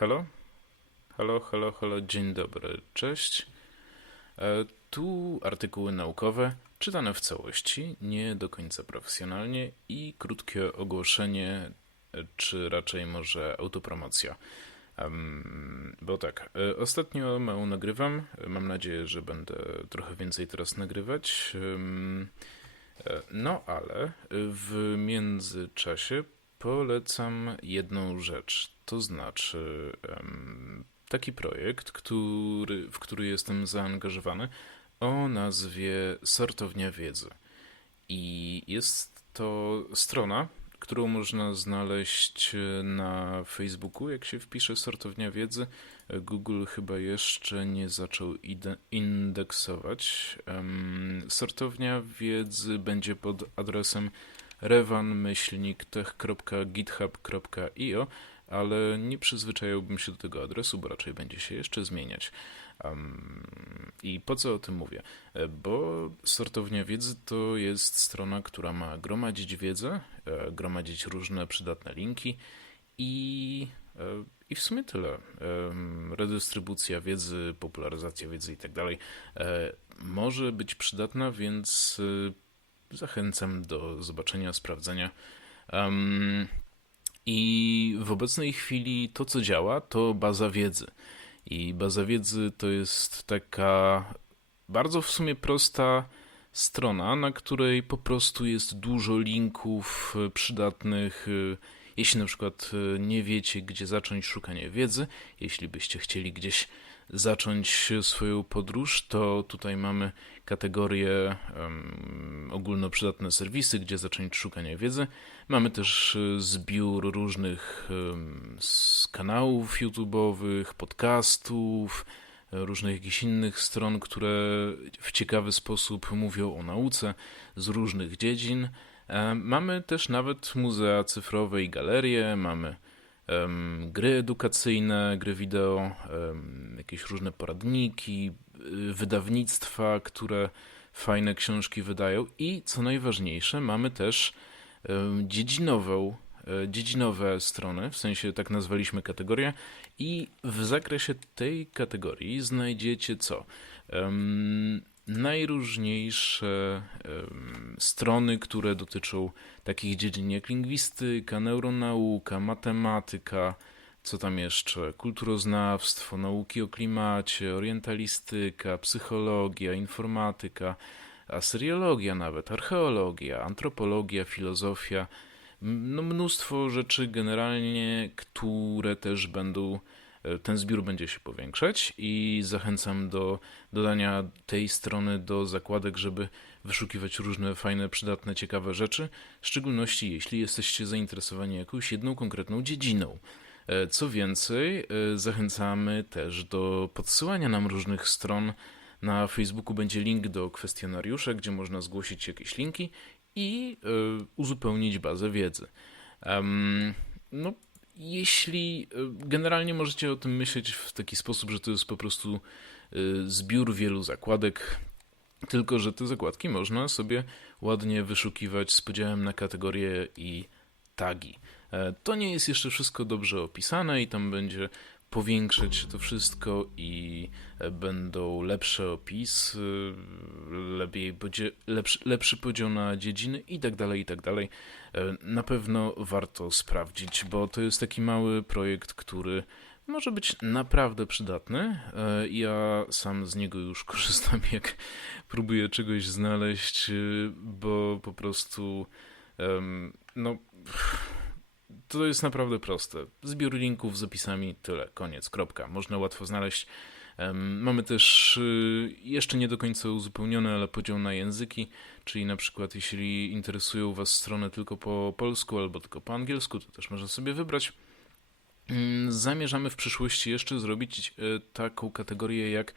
Halo? Halo, halo, halo, dzień dobry, cześć. E, Tu artykuły naukowe, czytane w całości, nie do końca profesjonalnie i krótkie ogłoszenie, e, czy raczej może autopromocja. Bo tak, e, ostatnio mało nagrywam, mam nadzieję, że będę trochę więcej teraz nagrywać. No ale w międzyczasie polecam jedną rzecz, to znaczy taki projekt, który, w który jestem zaangażowany o nazwie Sortownia Wiedzy. I jest to strona, którą można znaleźć e, na Facebooku, jak się wpisze Sortownia Wiedzy. E, Google chyba jeszcze nie zaczął indeksować. Sortownia Wiedzy będzie pod adresem revan-tech.github.io, ale nie przyzwyczajałbym się do tego adresu, bo raczej będzie się jeszcze zmieniać. Em, I po co o tym mówię? E, Bo sortownia wiedzy to jest strona, która ma gromadzić wiedzę, e, gromadzić różne przydatne linki i, e, i w sumie tyle. Redystrybucja wiedzy, popularyzacja wiedzy i tak dalej może być przydatna, więc e, zachęcam do zobaczenia, sprawdzenia. Em, I w obecnej chwili to, co działa, to baza wiedzy. I baza wiedzy to jest taka bardzo w sumie prosta strona, na której po prostu jest dużo linków e, przydatnych. Jeśli na przykład e, nie wiecie, gdzie zacząć szukanie wiedzy, jeśli byście chcieli gdzieś zacząć swoją podróż, to tutaj mamy kategorię um, ogólnoprzydatne serwisy, gdzie zacząć szukanie wiedzy. Mamy też e, zbiór różnych z kanałów YouTube'owych, podcastów, różnych jakichś innych stron, które w ciekawy sposób mówią o nauce z różnych dziedzin. Mamy też nawet muzea cyfrowe i galerie, mamy gry edukacyjne, gry wideo, jakieś różne poradniki, y, wydawnictwa, które fajne książki wydają i co najważniejsze, mamy też dziedzinową, e, dziedzinowe strony, w sensie tak nazwaliśmy kategorię i w zakresie tej kategorii znajdziecie co? Najróżniejsze strony, które dotyczą takich dziedzin jak lingwistyka, neuronauka, matematyka, co tam jeszcze? Kulturoznawstwo, nauki o klimacie, orientalistyka, psychologia, informatyka, asyriologia nawet, archeologia, antropologia, filozofia. No mnóstwo rzeczy generalnie, które też będą, ten zbiór będzie się powiększać i zachęcam do dodania tej strony do zakładek, żeby wyszukiwać różne fajne, przydatne, ciekawe rzeczy, w szczególności jeśli jesteście zainteresowani jakąś jedną konkretną dziedziną. E, Co więcej, e, zachęcamy też do podsyłania nam różnych stron. Na Facebooku będzie link do kwestionariusza, gdzie można zgłosić jakieś linki i e, uzupełnić bazę wiedzy. No, jeśli e, generalnie możecie o tym myśleć w taki sposób, że to jest po prostu e, zbiór wielu zakładek, tylko że te zakładki można sobie ładnie wyszukiwać z podziałem na kategorie i tagi. E, To nie jest jeszcze wszystko dobrze opisane i tam będzie powiększać to wszystko i e, będą lepsze opisy, lepiej lepszy, lepszy podział na dziedziny i tak dalej, i tak dalej. E, Na pewno warto sprawdzić, bo to jest taki mały projekt, który może być naprawdę przydatny. E, Ja sam z niego już korzystam, jak próbuję czegoś znaleźć, bo po prostu no to jest naprawdę proste. Zbiór linków z opisami, tyle, koniec, kropka. Można łatwo znaleźć. Mamy też y, jeszcze nie do końca uzupełniony, ale podział na języki, czyli na przykład jeśli interesują Was strony tylko po polsku albo tylko po angielsku, to też można sobie wybrać. Mm, Zamierzamy w przyszłości jeszcze zrobić e, taką kategorię jak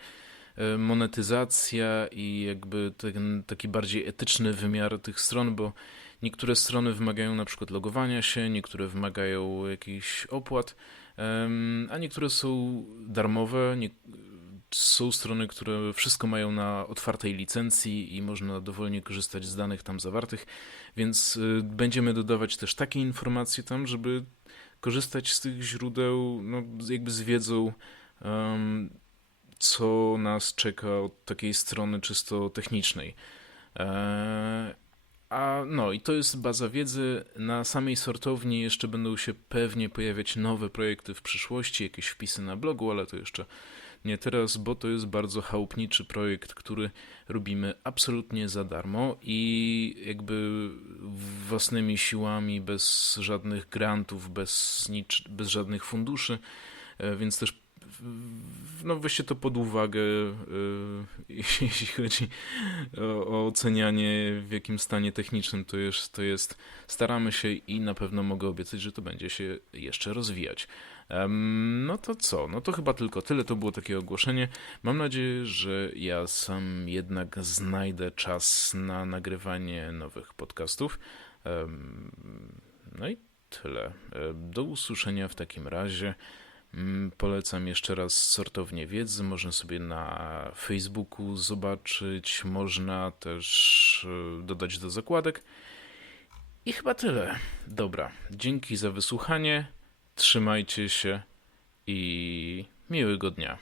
e, monetyzacja i jakby ten taki bardziej etyczny wymiar tych stron, bo niektóre strony wymagają na przykład logowania się, niektóre wymagają jakichś opłat, a niektóre są darmowe. Nie, są strony, które wszystko mają na otwartej licencji i można dowolnie korzystać z danych tam zawartych, więc y, będziemy dodawać też takie informacje tam, żeby korzystać z tych źródeł, no, jakby z wiedzą, em, co nas czeka od takiej strony czysto technicznej. E, a no, i to jest baza wiedzy. Na samej sortowni jeszcze będą się pewnie pojawiać nowe projekty w przyszłości, jakieś wpisy na blogu, ale to jeszcze nie teraz, bo to jest bardzo chałupniczy projekt, który robimy absolutnie za darmo i jakby własnymi siłami, bez żadnych grantów, bez, nic, bez żadnych funduszy, e, więc też no weźcie to pod uwagę, e, jeśli chodzi o, o ocenianie w jakim stanie technicznym to jest, to jest. Staramy się i na pewno mogę obiecać, że to będzie się jeszcze rozwijać. No to co? No to chyba tylko tyle. To było takie ogłoszenie. Mam nadzieję, że ja sam jednak znajdę czas na nagrywanie nowych podcastów. No i tyle. E, Do usłyszenia w takim razie. Mm, Polecam jeszcze raz sortownię wiedzy. Można sobie na Facebooku zobaczyć, można też e, dodać do zakładek. I chyba tyle. Dobra, dzięki za wysłuchanie. Trzymajcie się i miłego dnia.